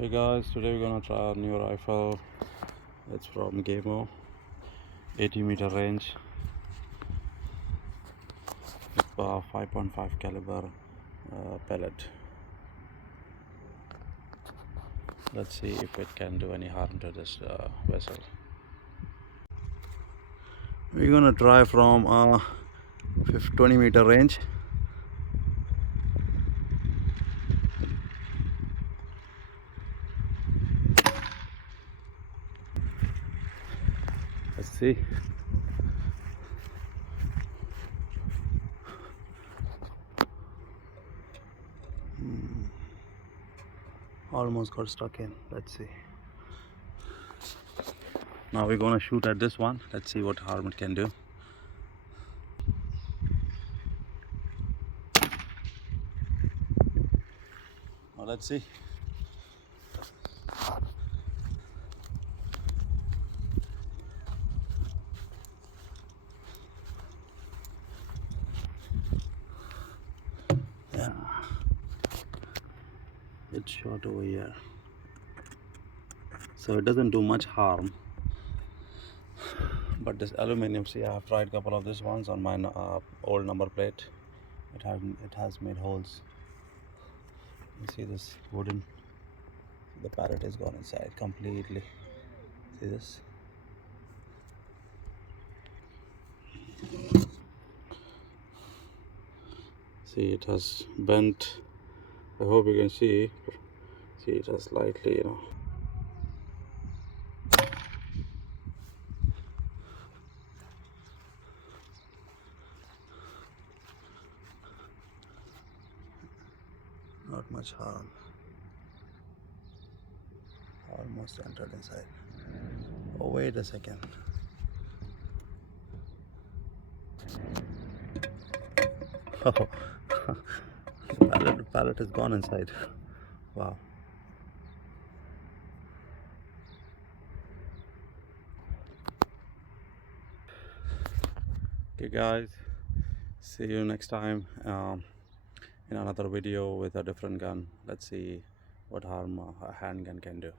Hey guys, today we're gonna try a new rifle. It's from Gamo, 80-meter range. It's a 5.5 caliber pellet. Let's see if it can do any harm to this vessel. We're gonna try from 20-meter range. Let's see. Almost got stuck in. Let's see. Now we're gonna shoot at this one. Let's see what harm it can do. Now let's see. Yeah, it's shot over here, so it doesn't do much harm. But this aluminum, see, I have tried a couple of these ones on my old number plate. It has made holes. You see this wooden, the pallet is gone inside completely. See this? See, it has bent. I hope you can see. See, it has slightly, not much harm. Almost entered inside. Oh, wait a second. Oh, the pallet is gone inside. Wow. Okay guys, see you next time in another video with a different gun. Let's see what harm a handgun can do.